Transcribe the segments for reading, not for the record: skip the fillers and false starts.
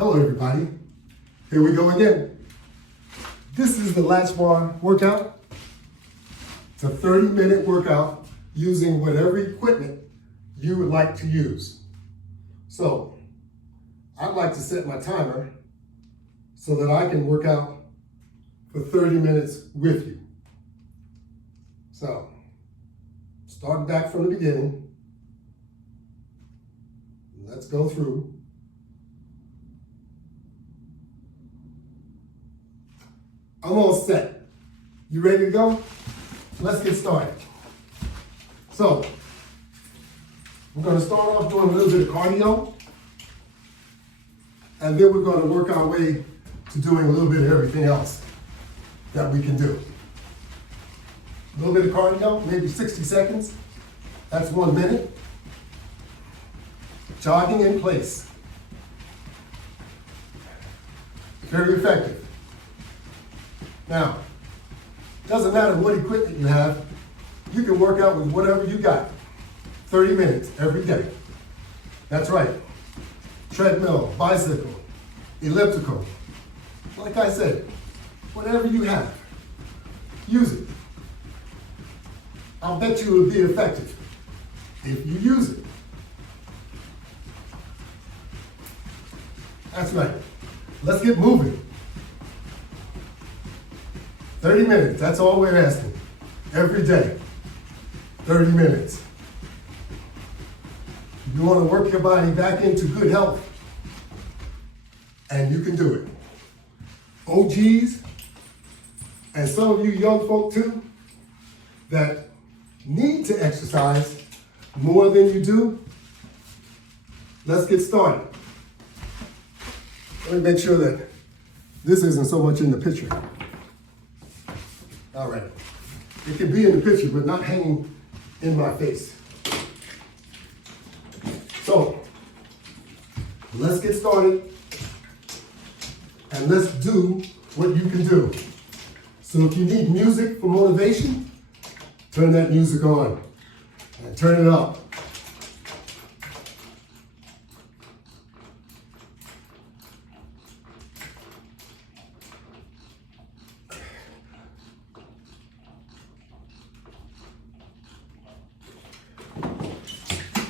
Hello everybody, here we go again. This is the Latchbar workout. It's a 30-minute workout using whatever equipment you would like to use. So, I'd like to set my timer so that I can work out for 30 minutes with you. So, starting back from the beginning, let's go through. I'm all set. You ready to go? Let's get started. So, we're going to start off doing a little bit of cardio, and then we're going to work our way to doing a little bit of everything else that we can do. A little bit of cardio, maybe 60 seconds. That's 1 minute. Jogging in place. Very effective. Now, doesn't matter what equipment you have, you can work out with whatever you got. 30 minutes every day. That's right. Treadmill, bicycle, elliptical. Like I said, whatever you have, use it. I'll bet you it will be effective if you use it. That's right. Let's get moving. 30 minutes, that's all we're asking. Every day, 30 minutes. You want to work your body back into good health, and you can do it. OGs, and some of you young folk too, that need to exercise more than you do, let's get started. Let me make sure that this isn't so much in the picture. All right. It can be in the picture, but not hanging in my face. So, let's get started, and let's do what you can do. So if you need music for motivation, turn that music on and turn it up.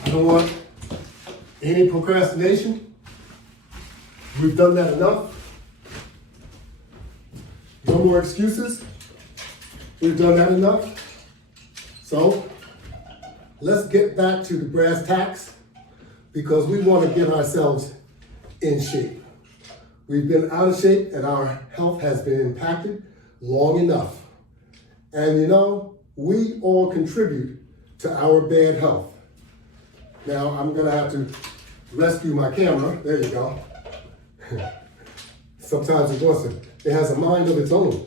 I don't want any procrastination. We've done that enough. No more excuses. We've done that enough. So let's get back to the brass tacks, because we want to get ourselves in shape. We've been out of shape and our health has been impacted long enough. And you know, we all contribute to our bad health. Now, I'm going to have to rescue my camera. There you go. Sometimes it has a mind of its own.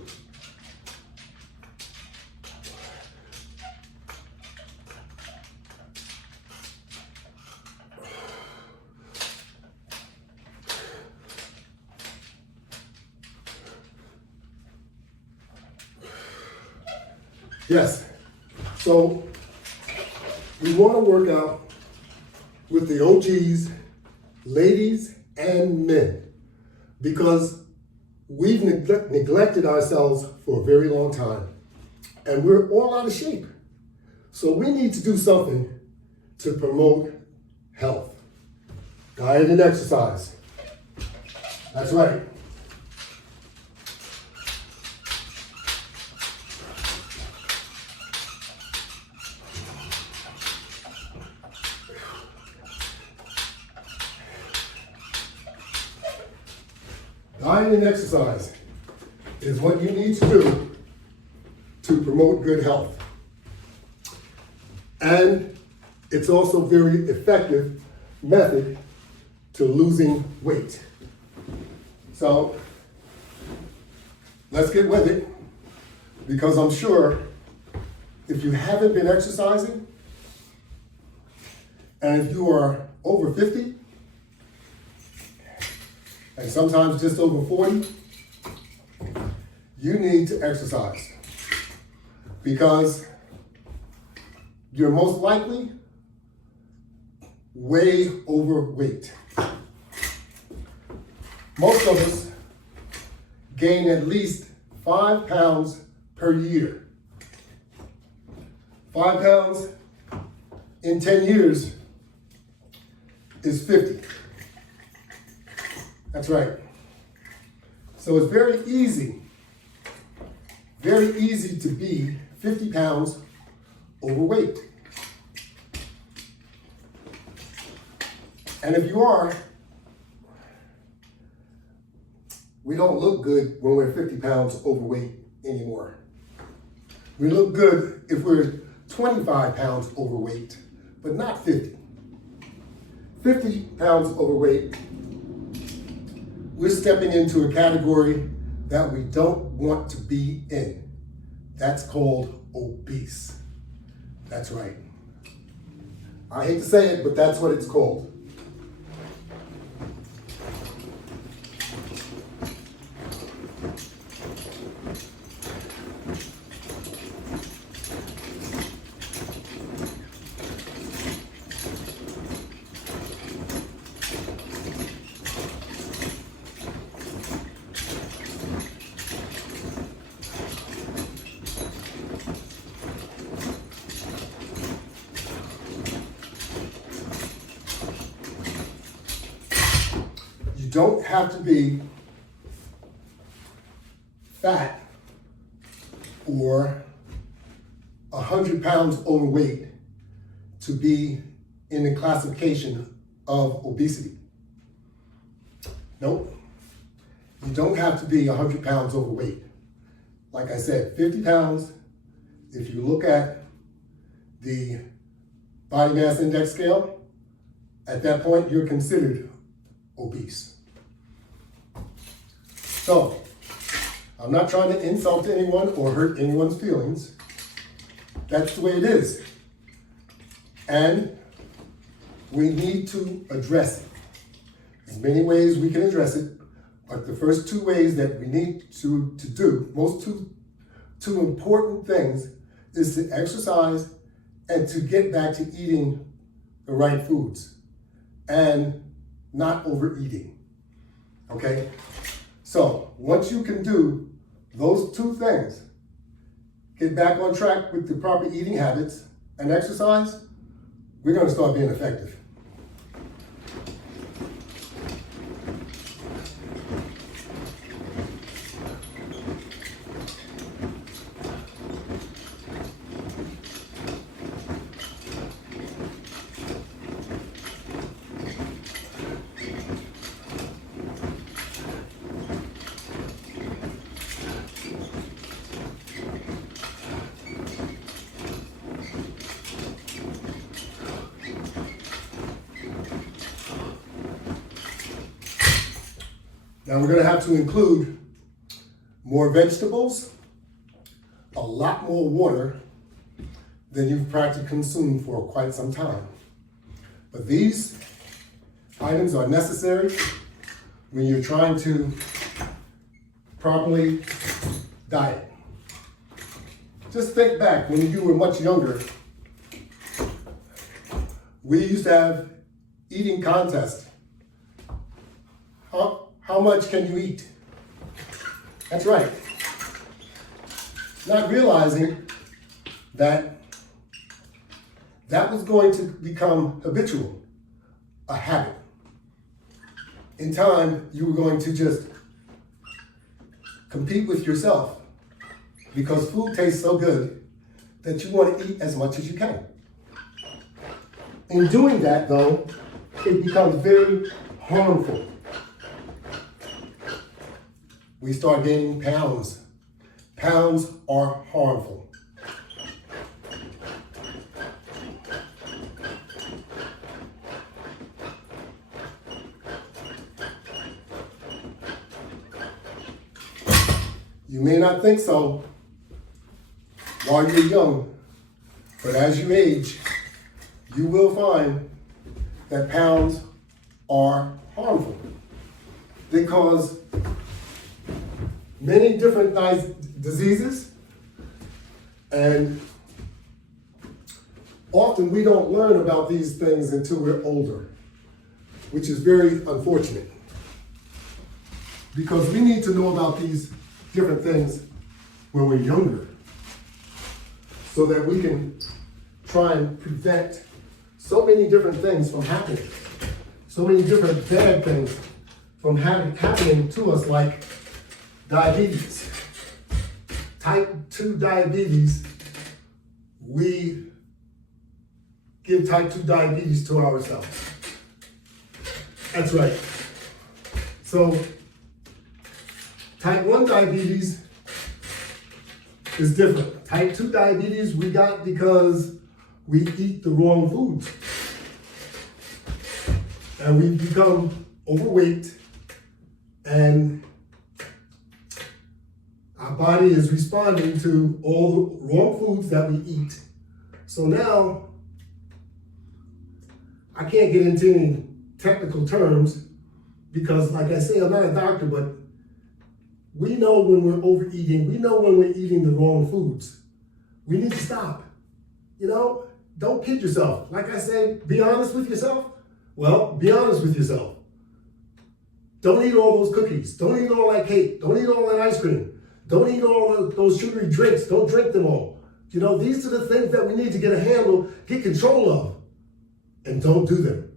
Yes. So, we want to work out with the OGs, ladies and men, because we've neglected ourselves for a very long time, and we're all out of shape. So we need to do something to promote health. Diet and exercise. That's right. Diet and exercise is what you need to do to promote good health. And it's also a very effective method to losing weight. So let's get with it, because I'm sure if you haven't been exercising, and if you are over 50, and sometimes just over 40, you need to exercise, because you're most likely way overweight. most of us gain at least 5 pounds per year. 5 pounds in 10 years is 50. That's right. So it's very easy to be 50 pounds overweight. And if you are, we don't look good when we're 50 pounds overweight anymore. We look good if we're 25 pounds overweight, but not 50. 50 pounds overweight, we're stepping into a category that we don't want to be in. That's called obese. That's right. I hate to say it, but that's what it's called. You don't have to be fat or 100 pounds overweight to be in the classification of obesity. Nope. You don't have to be 100 pounds overweight. Like I said, 50 pounds, if you look at the body mass index scale, at that point you're considered obese. So, I'm not trying to insult anyone or hurt anyone's feelings. That's the way it is. And we need to address it. There's many ways we can address it, but the first 2 ways that we need to do, most two important things, is to exercise and to get back to eating the right foods and not overeating. Okay? So once you can do those 2 things, get back on track with the proper eating habits and exercise, we're going to start being effective. Now we're going to have to include more vegetables, a lot more water than you've practically consumed for quite some time. But these items are necessary when you're trying to properly diet. Just think back when you were much younger, we used to have eating contests. How much can you eat? That's right. Not realizing that that was going to become habitual, a habit. In time, you were going to just compete with yourself because food tastes so good that you want to eat as much as you can. In doing that, though, it becomes very harmful. We start gaining pounds. Pounds are harmful. You may not think so while you're young, but as you age, you will find that pounds are harmful. They cause many different diseases, and often we don't learn about these things until we're older, which is very unfortunate. because we need to know about these different things when we're younger so that we can try and prevent so many different things from happening, so many different bad things from happening to us, like diabetes. Type 2 diabetes, we give type 2 diabetes to ourselves. That's right. So, type 1 diabetes is different. Type 2 diabetes we got because we eat the wrong foods. And we become overweight, and our body is responding to all the wrong foods that we eat. So now, I can't get into any technical terms because, like I say, I'm not a doctor, but we know when we're overeating, we know when we're eating the wrong foods. We need to stop. You know, don't kid yourself. Like I say, be honest with yourself. Well, be honest with yourself. Don't eat all those cookies. Don't eat all that cake. Don't eat all that ice cream. Don't eat all of those sugary drinks. Don't drink them all. You know, these are the things that we need to get a handle, get control of, and don't do them.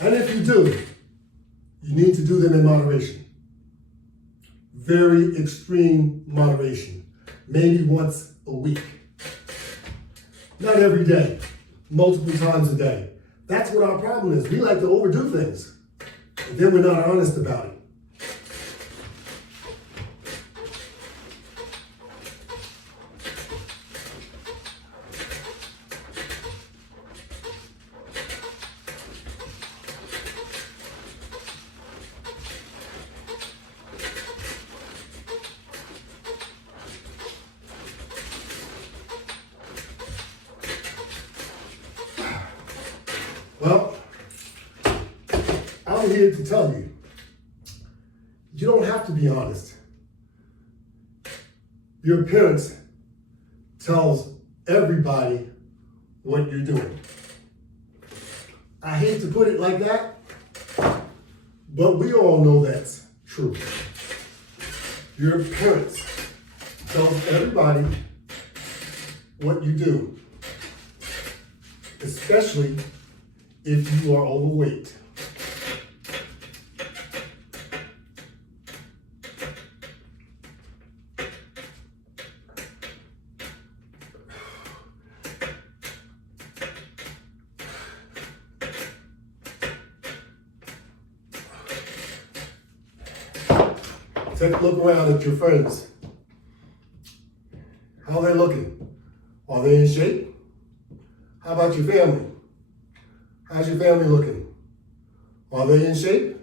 And if you do, you need to do them in moderation. Very extreme moderation. Maybe once a week. Not every day, multiple times a day. That's what our problem is. We like to overdo things, and then we're not honest about it. Well, I'm here to tell you, you don't have to be honest. Your appearance tells everybody what you're doing. I hate to put it like that, but we all know that's true. Your appearance tells everybody what you do, especially if you are overweight. Take a look around at your friends. How are they looking? Are they in shape? How about your family? How's your family looking? Are they in shape?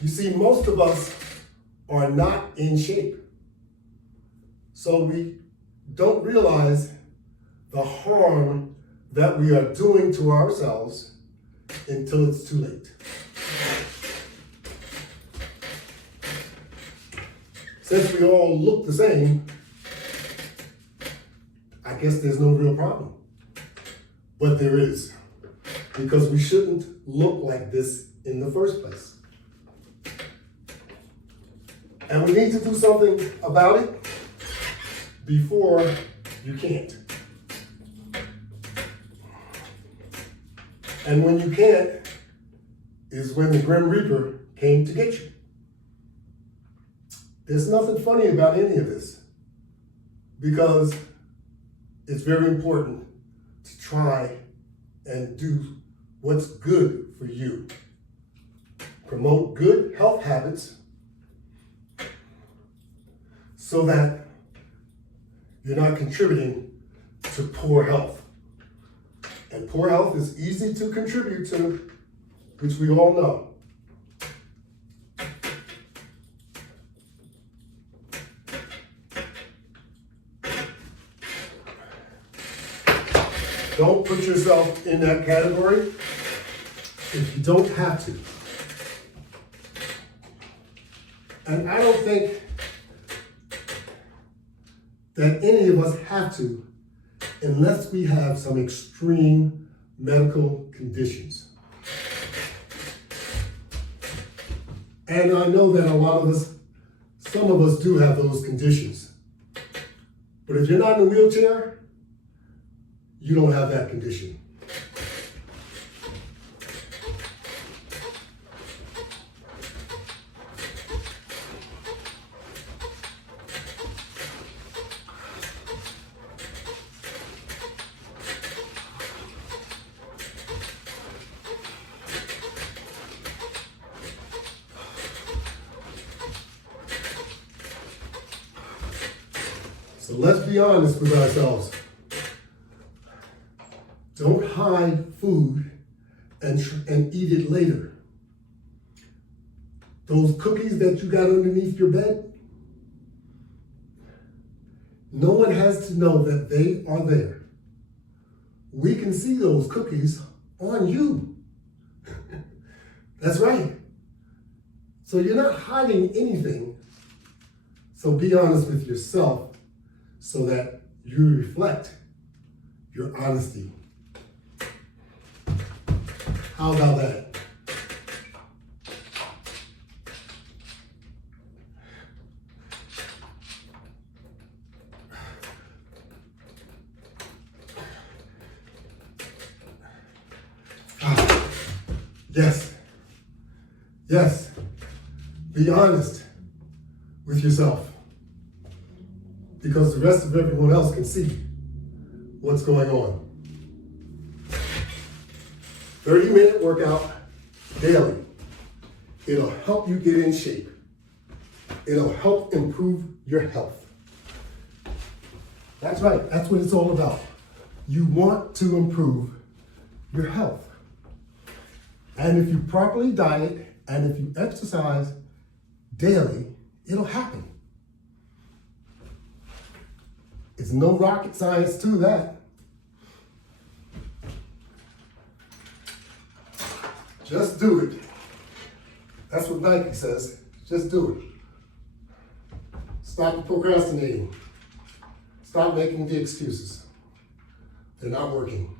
You see, most of us are not in shape. So we don't realize the harm that we are doing to ourselves until it's too late. Since we all look the same, I guess there's no real problem. But there is. Because we shouldn't look like this in the first place. And we need to do something about it before you can't. And when you can't is when the Grim Reaper came to get you. There's nothing funny about any of this because it's very important to try and do what's good for you. Promote good health habits so that you're not contributing to poor health. And poor health is easy to contribute to, which we all know. Don't put yourself in that category if you don't have to. And I don't think that any of us have to unless we have some extreme medical conditions. And I know that a lot of us, some of us do have those conditions. But if you're not in a wheelchair, you don't have that condition. So let's be honest with ourselves. Don't hide food and eat it later. Those cookies that you got underneath your bed, no one has to know that they are there. We can see those cookies on you. That's right. So you're not hiding anything. So be honest with yourself so that you reflect your honesty. How about that? Yes. Yes. Be honest with yourself. Because the rest of everyone else can see what's going on. 30-minute workout daily. It'll help you get in shape. It'll help improve your health. That's right, that's what it's all about. You want to improve your health. And if you properly diet and if you exercise daily, it'll happen. It's no rocket science to that. Just do it. That's what Nike says. Just do it. Stop procrastinating. Stop making the excuses. They're not working.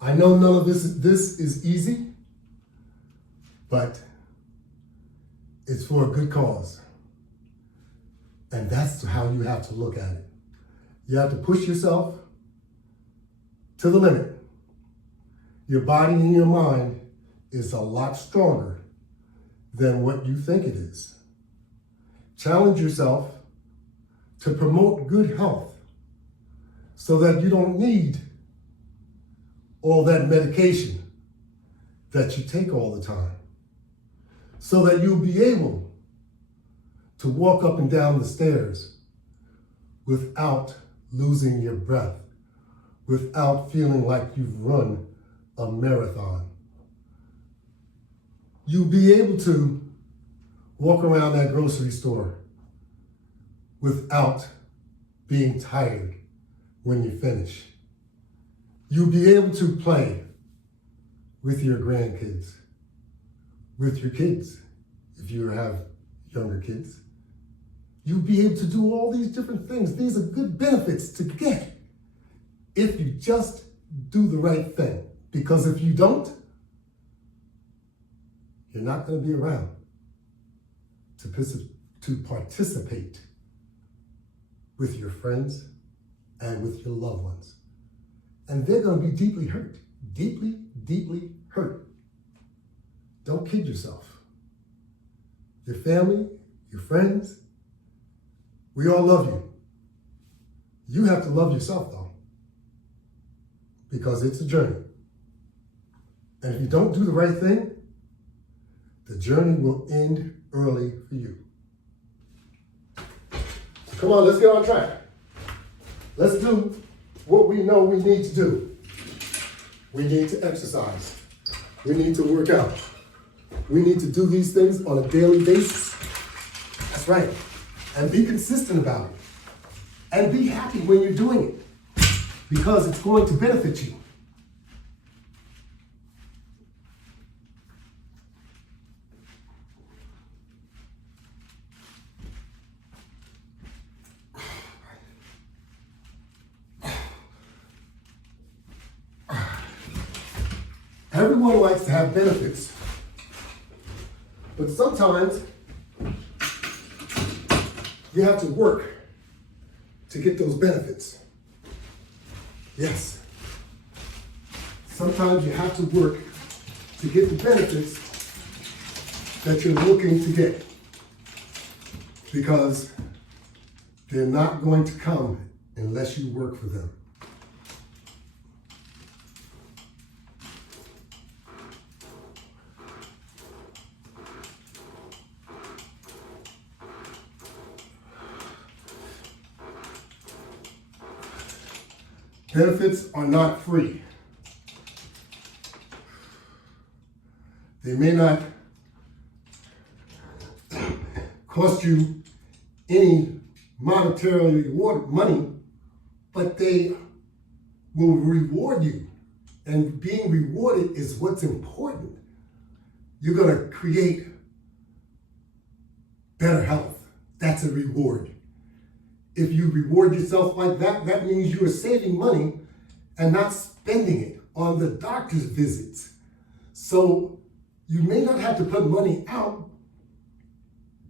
I know none of this is easy, but it's for a good cause. And that's how you have to look at it. You have to push yourself to the limit. Your body and your mind is a lot stronger than what you think it is. Challenge yourself to promote good health so that you don't need all that medication that you take all the time, so that you'll be able to walk up and down the stairs without losing your breath, without feeling like you've run a marathon. You'll be able to walk around that grocery store without being tired when you finish. You'll be able to play with your grandkids, with your kids, if you have younger kids. You'll be able to do all these different things. These are good benefits to get if you just do the right thing. Because if you don't, you're not going to be around to participate with your friends and with your loved ones. And they're going to be deeply hurt, deeply, deeply hurt. Don't kid yourself. Your family, your friends, we all love you. You have to love yourself though, because it's a journey. And if you don't do the right thing, the journey will end early for you. So come on, let's get on track. Let's do what we know we need to do. We need to exercise. We need to work out. We need to do these things on a daily basis. That's right. And be consistent about it. And be happy when you're doing it, because it's going to benefit you. Everyone likes to have benefits, but sometimes you have to work to get those benefits. Yes. Sometimes you have to work to get the benefits that you're looking to get, because they're not going to come unless you work for them. Benefits are not free. They may not cost you any monetary reward, money, but they will reward you. And being rewarded is what's important. You're going to create better health. That's a reward. If you reward yourself like that, that means you are saving money and not spending it on the doctor's visits. So you may not have to put money out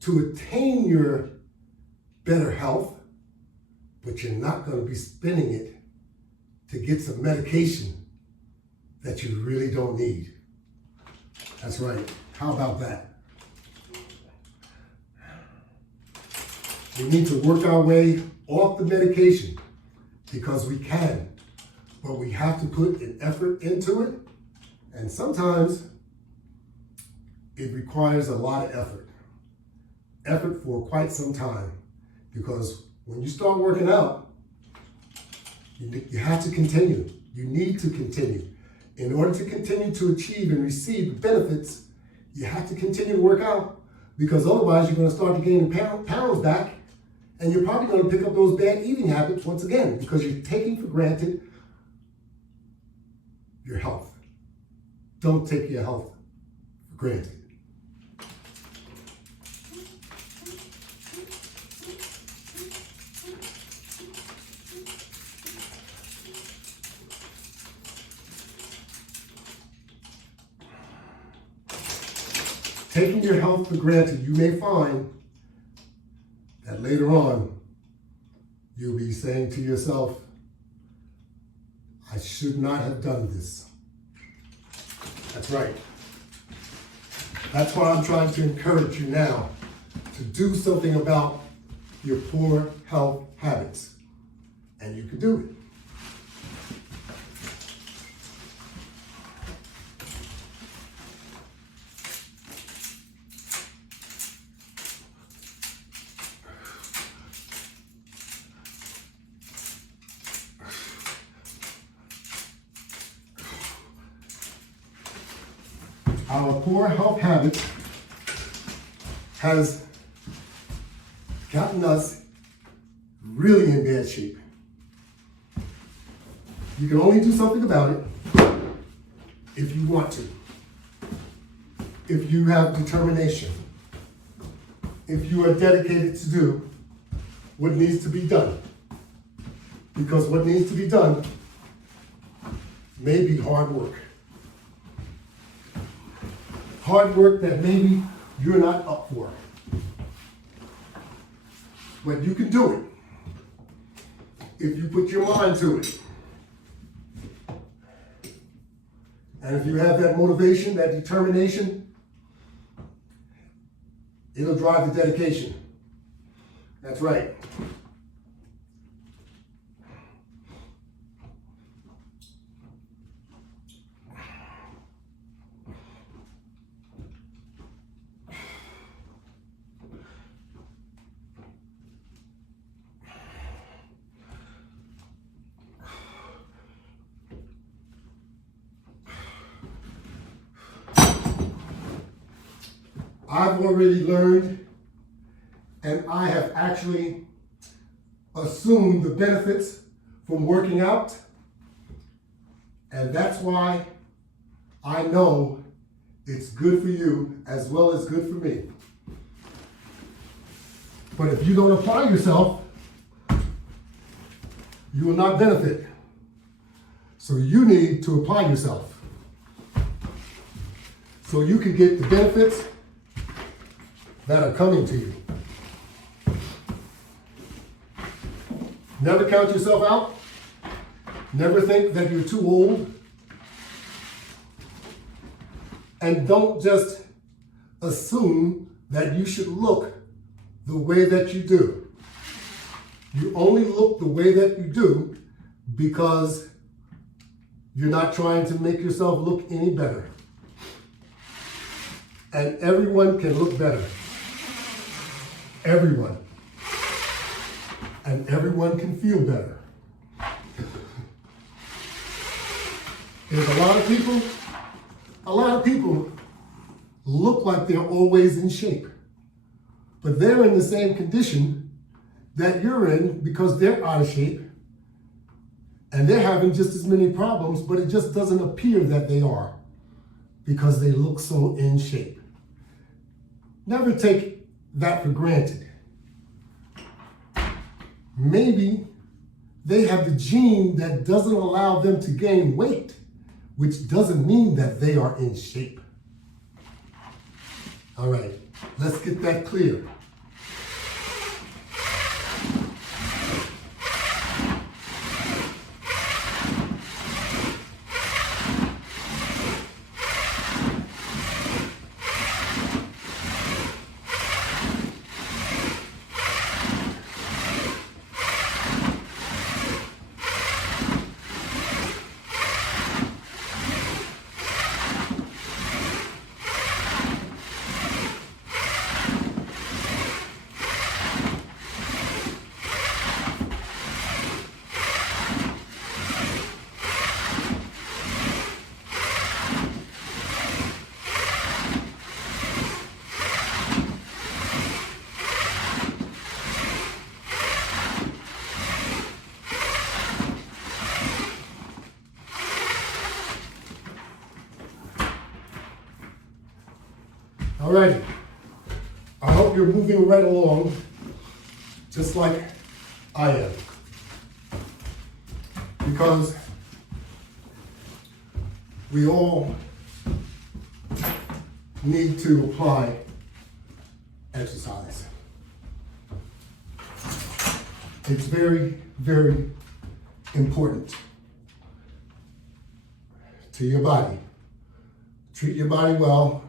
to attain your better health, but you're not going to be spending it to get some medication that you really don't need. That's right. How about that? We need to work our way off the medication because we can, but we have to put an effort into it, and sometimes it requires a lot of effort for quite some time, because when you start working out, you have to continue. You need to continue. In order to continue to achieve and receive the benefits, you have to continue to work out, because otherwise you're going to start to gain pounds back, and you're probably going to pick up those bad eating habits once again, because you're taking for granted your health. Don't take your health for granted. Taking your health for granted, you may find that later on, you'll be saying to yourself, I should not have done this. That's right. That's why I'm trying to encourage you now to do something about your poor health habits. And you can do it. Our poor health habits has gotten us really in bad shape. You can only do something about it if you want to, if you have determination, if you are dedicated to do what needs to be done. Because what needs to be done may be hard work. Hard work that maybe you're not up for. But you can do it if you put your mind to it. And if you have that motivation, that determination, it'll drive the dedication. That's right. I've already learned, and I have actually assumed the benefits from working out, and that's why I know it's good for you as well as good for me. But if you don't apply yourself, you will not benefit. So you need to apply yourself. so you can get the benefits that are coming to you. Never count yourself out. Never think that you're too old. And don't just assume that you should look the way that you do. You only look the way that you do because you're not trying to make yourself look any better. And everyone can look better. Everyone. And everyone can feel better. There's a lot of people look like they're always in shape, but they're in the same condition that you're in because they're out of shape and they're having just as many problems, but it just doesn't appear that they are because they look so in shape. Never take that for granted. Maybe they have the gene that doesn't allow them to gain weight, which doesn't mean that they are in shape. All right, let's get that clear. Alrighty, I hope you're moving right along, just like I am. Because we all need to apply exercise. It's very, very important to your body. Treat your body well.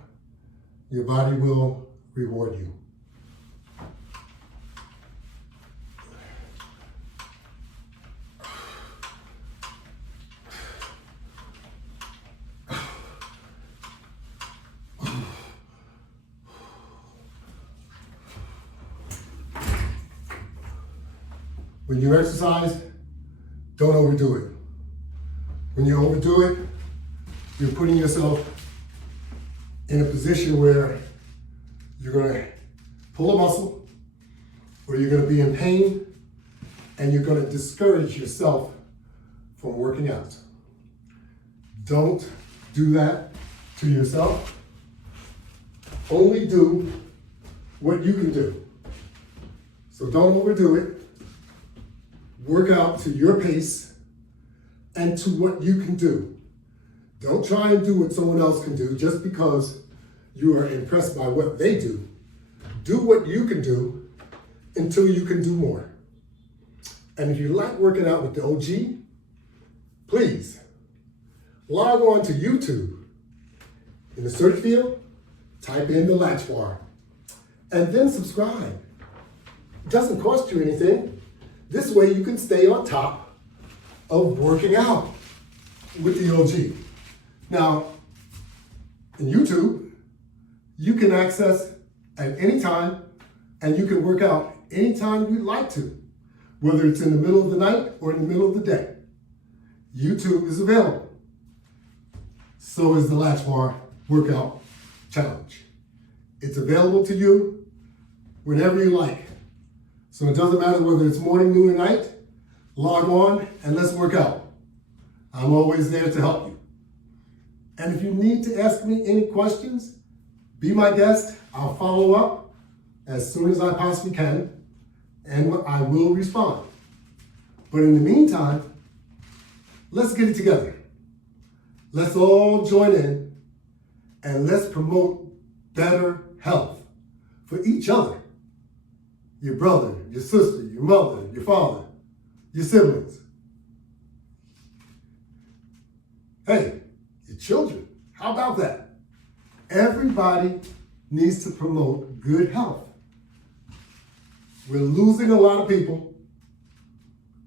Your body will reward you. When you exercise, don't overdo it. When you overdo it, you're putting yourself in a position where you're going to pull a muscle, or you're going to be in pain, and you're going to discourage yourself from working out. Don't do that to yourself. Only do what you can do. So don't overdo it. Work out to your pace and to what you can do. Don't try and do what someone else can do just because you are impressed by what they do. Do what you can do until you can do more. And if you like working out with the OG, please log on to YouTube. In the search field, type in the Latchbar and then subscribe. It doesn't cost you anything. This way you can stay on top of working out with the OG. Now, in YouTube, you can access at any time and you can work out anytime you'd like to, whether it's in the middle of the night or in the middle of the day. YouTube is available. So is the Latchbar Workout Challenge. It's available to you whenever you like. So it doesn't matter whether it's morning, noon, or night, log on and let's work out. I'm always there to help you. And if you need to ask me any questions, be my guest. I'll follow up as soon as I possibly can, and I will respond. But in the meantime, let's get it together. Let's all join in and let's promote better health for each other. Your brother, your sister, your mother, your father, your siblings. Hey, your children. How about that? Everybody needs to promote good health. We're losing a lot of people,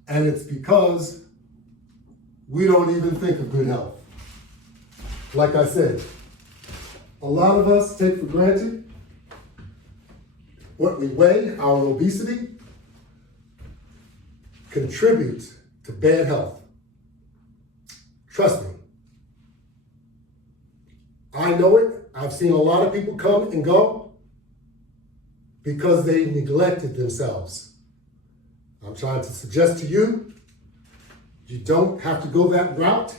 and it's because we don't even think of good health. Like I said, a lot of us take for granted what we weigh. Our obesity contributes to bad health. Trust me. I know it. I've seen a lot of people come and go because they neglected themselves. I'm trying to suggest to you, you don't have to go that route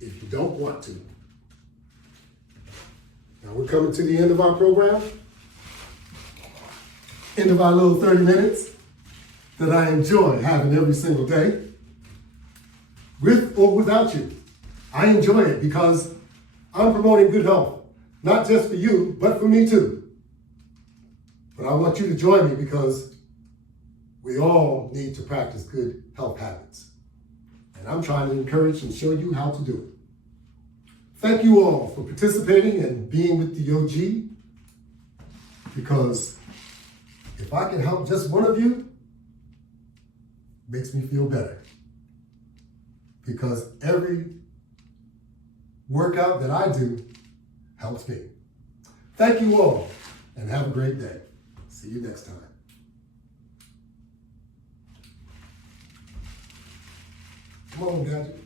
if you don't want to. Now we're coming to the end of our program, end of our little 30 minutes that I enjoy having every single day, with or without you. I enjoy it because I'm promoting good health, not just for you, but for me too. But I want you to join me because we all need to practice good health habits. And I'm trying to encourage and show you how to do it. Thank you all for participating and being with the OG, because if I can help just one of you, it makes me feel better. Because every workout that I do helps me. Thank you all, and have a great day. See you next time. Come on, Gadget.